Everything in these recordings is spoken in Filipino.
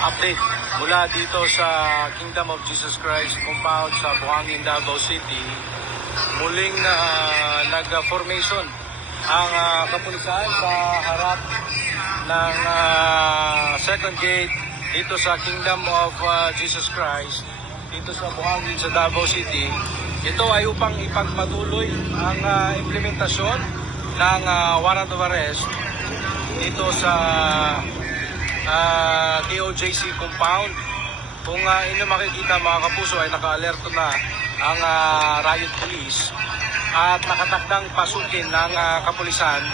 update mula dito sa Kingdom of Jesus Christ compound sa Buhangin, Davao City. Muling nag-formation ang kapulisan sa harap ng second gate dito sa Kingdom of Jesus Christ dito sa Buhangin sa Davao City. Ito ay upang ipagpatuloy ang implementasyon ng warrant of arrest dito sa KOJC compound. Kung inyo makikita mga kapuso ay naka-alerto na ang riot police at nakatakdang pasukin ng kapulisan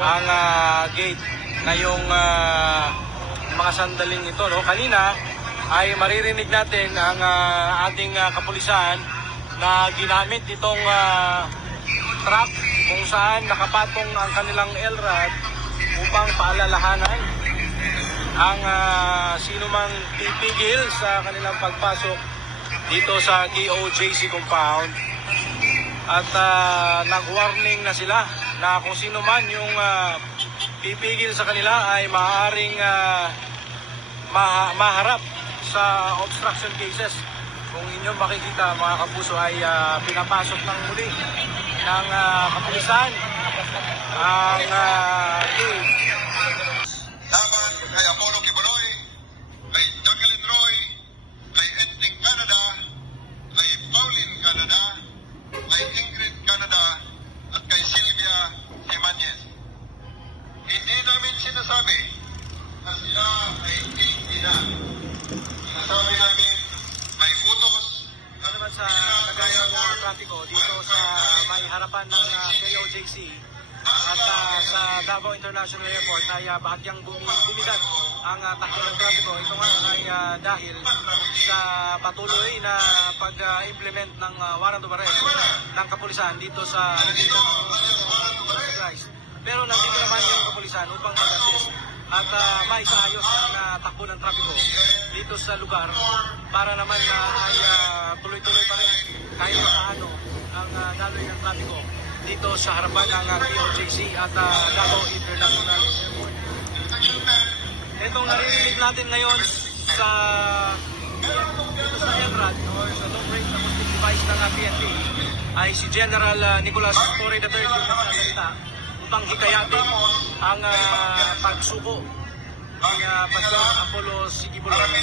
ang gate ngayong mga sandaling ito. No? Kanina ay maririnig natin ang ating kapulisan na ginamit itong truck kung saan nakapatong ang kanilang LRAD upang paalalahanan ang sino mang pipigil sa kanilang pagpasok dito sa KOJC compound. At nag-warning na sila na kung sino man yung pipigil sa kanila ay maaaring maharap sa obstruction cases. Kung inyo makikita mga kapuso ay pinapasok ng muli ng kapulisan ang laban kay Apollo Kibuloy, kay Jacqueline Roy, kay Enting Canada, kay Pauline Canada, kay Ingrid Canada, at kay Sylvia Jimenez. Hindi namin sinasabi na sila ay guilty na. Sinasabi namin may utos naman sa kagaya ng trapiko dito sa may harapan ng KOJC at sa Davao International Airport ay bahagyang bumigat ang takbo ng trapiko. Ito nga ay dahil sa patuloy na pag-implement ng warrant of arrest ng kapulisan dito sa Christ. Pero nandito naman yung kapulisan upang mag-assist at maisaayos ang takbo ng trapiko dito sa lugar para naman ay tuloy-tuloy pa rin kahit paano ang daloy ng trapiko dito sa harapan ng KOJC at Davao International Airport. Itong naririnig natin ngayon sa LRAD or sa long range acoustic device ng PNP ay si General Nicolas Torre III yung nagsasalita upang hikayatin ang pagsuko ni Pastor Apollo Kibuloy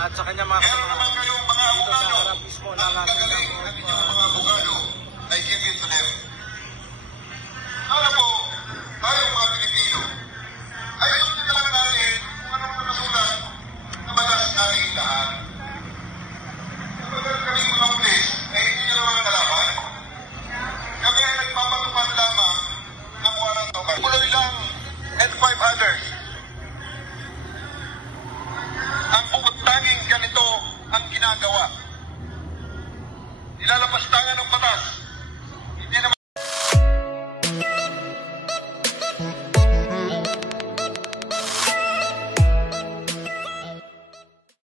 at sa kanya mga kasama dito sa harap mismo ng mga abogado ay give it to them. Alam po,